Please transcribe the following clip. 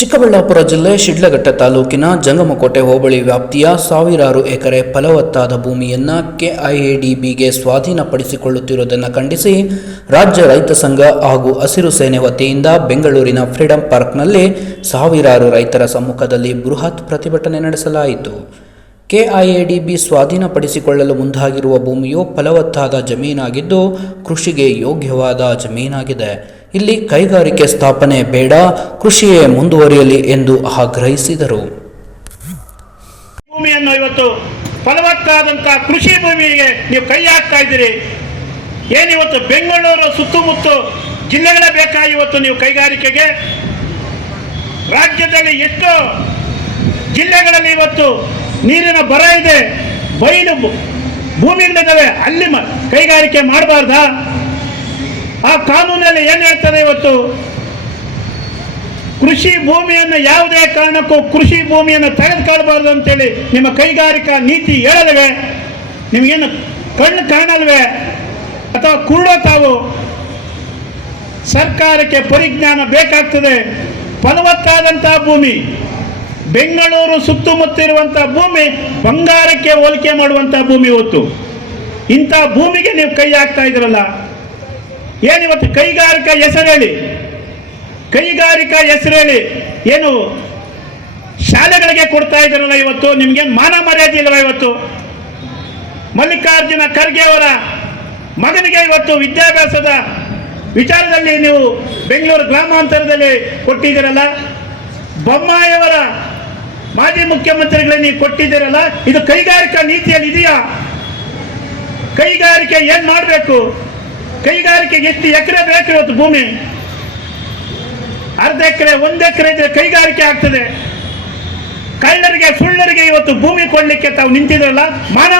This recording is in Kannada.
ಚಿಕ್ಕಬಳ್ಳಾಪುರ ಜಿಲ್ಲೆ ಶಿಡ್ಲಘಟ್ಟ ತಾಲೂಕಿನ ಜಂಗಮಕೋಟೆ ಹೋಬಳಿ ವ್ಯಾಪ್ತಿಯ ಸಾವಿರಾರು ಎಕರೆ ಫಲವತ್ತಾದ ಭೂಮಿಯನ್ನು ಕೆಐಎಡಿಬಿಗೆ ಸ್ವಾಧೀನಪಡಿಸಿಕೊಳ್ಳುತ್ತಿರುವುದನ್ನು ಖಂಡಿಸಿ ರಾಜ್ಯ ರೈತ ಸಂಘ ಹಾಗೂ ಹಸಿರು ಸೇನೆ ವತಿಯಿಂದ ಬೆಂಗಳೂರಿನ ಫ್ರೀಡಂ ಪಾರ್ಕ್ನಲ್ಲಿ ಸಾವಿರಾರು ರೈತರ ಸಮ್ಮುಖದಲ್ಲಿ ಬೃಹತ್ ಪ್ರತಿಭಟನೆ ನಡೆಸಲಾಯಿತು. ಕೆಐಎಡಿಬಿ ಸ್ವಾಧೀನಪಡಿಸಿಕೊಳ್ಳಲು ಮುಂದಾಗಿರುವ ಭೂಮಿಯು ಫಲವತ್ತಾದ ಜಮೀನಾಗಿದ್ದು ಕೃಷಿಗೆ ಯೋಗ್ಯವಾದ ಜಮೀನಾಗಿದೆ. ಇಲ್ಲಿ ಕೈಗಾರಿಕೆ ಸ್ಥಾಪನೆ ಬೇಡ, ಕೃಷಿಯೇ ಮುಂದುವರಿಯಲಿ ಎಂದು ಆಗ್ರಹಿಸಿದರು. ಭೂಮಿಯನ್ನು ಇವತ್ತು ಫಲವತ್ತಾದಂತಹ ಕೃಷಿ ಭೂಮಿಗೆ ನೀವು ಕೈ ಹಾಕ್ತಾ ಇದ್ದೀರಿ. ಏನಿವತ್ತು ಬೆಂಗಳೂರು ಸುತ್ತಮುತ್ತ ಜಿಲ್ಲೆಗಳೇ ಬೇಕಾಗಿ ಇವತ್ತು ನೀವು ಕೈಗಾರಿಕೆಗೆ ರಾಜ್ಯದಲ್ಲಿ ಎಷ್ಟು ಜಿಲ್ಲೆಗಳಲ್ಲಿ ಇವತ್ತು ನೀರಿನ ಬರ ಇದೆ, ಬಯಲು ಭೂಮಿಗಳಿದ್ದಾವೆ, ಅಲ್ಲಿ ಕೈಗಾರಿಕೆ ಮಾಡಬಾರ್ದಾ? ಆ ಕಾನೂನಲ್ಲಿ ಏನು ಹೇಳ್ತದೆ? ಇವತ್ತು ಕೃಷಿ ಭೂಮಿಯನ್ನು ಯಾವುದೇ ಕಾರಣಕ್ಕೂ ಕೃಷಿ ಭೂಮಿಯನ್ನು ತೆಗೆದುಕೊಳ್ಬಾರ್ದು ಅಂತೇಳಿ ನಿಮ್ಮ ಕೈಗಾರಿಕಾ ನೀತಿ ಹೇಳಲ್ವೇ? ನಿಮಗೇನು ಕಣ್ಣು ಕಾಣಲ್ವೇ ಅಥವಾ ಕುರುಡೋ ತಾವು? ಸರ್ಕಾರಕ್ಕೆ ಪರಿಜ್ಞಾನ ಬೇಕಾಗ್ತದೆ. ಫಲವತ್ತಾದಂತಹ ಭೂಮಿ, ಬೆಂಗಳೂರು ಸುತ್ತಮುತ್ತ ಇರುವಂತಹ ಭೂಮಿ ಬಂಗಾರಕ್ಕೆ ಹೋಲಿಕೆ ಮಾಡುವಂತಹ ಭೂಮಿ. ಇವತ್ತು ಇಂಥ ಭೂಮಿಗೆ ನೀವು ಕೈ ಹಾಕ್ತಾ ಇದ್ರಲ್ಲ, ಏನಿವತ್ತು ಕೈಗಾರಿಕಾ ಹೆಸರು ಹೇಳಿ, ಕೈಗಾರಿಕಾ ಹೆಸರು ಹೇಳಿ ಏನು ಶಾಲೆಗಳಿಗೆ ಕೊಡ್ತಾ ಇದ್ದಾರಲ್ಲ, ಇವತ್ತು ನಿಮ್ಗೇನು ಮಾನ ಮರ್ಯಾದೆ ಇಲ್ವಾ? ಇವತ್ತು ಮಲ್ಲಿಕಾರ್ಜುನ ಖರ್ಗೆ ಅವರ ಮಗನಿಗೆ ಇವತ್ತು ವಿದ್ಯಾಭ್ಯಾಸದ ವಿಚಾರದಲ್ಲಿ ನೀವು ಬೆಂಗಳೂರು ಗ್ರಾಮಾಂತರದಲ್ಲಿ ಕೊಟ್ಟಿದ್ದೀರಲ್ಲ, ಬೊಮ್ಮಾಯಿಯವರ ಮಾಜಿ ಮುಖ್ಯಮಂತ್ರಿಗಳೇ ನೀವು ಕೊಟ್ಟಿದ್ದೀರಲ್ಲ, ಇದು ಕೈಗಾರಿಕಾ ನೀತಿಯಲ್ಲಿ ಇದೆಯಾ? ಕೈಗಾರಿಕೆ ಏನ್ ಮಾಡಬೇಕು? ಕೈಗಾರಿಕೆಗೆ ಎಷ್ಟು ಎಕರೆ ಬೇಕು? ಇವತ್ತು ಭೂಮಿ ಅರ್ಧ ಎಕರೆ, 1 ಎಕರೆ ಇದ್ರೆ ಕೈಗಾರಿಕೆ ಆಗ್ತದೆ. ಕಳ್ಳರಿಗೆ ಸುಳ್ಳರಿಗೆ ಇವತ್ತು ಭೂಮಿ ಕೊಡ್ಲಿಕ್ಕೆ ತಾವು ನಿಂತಿದ್ರಲ್ಲ, ಮಾನ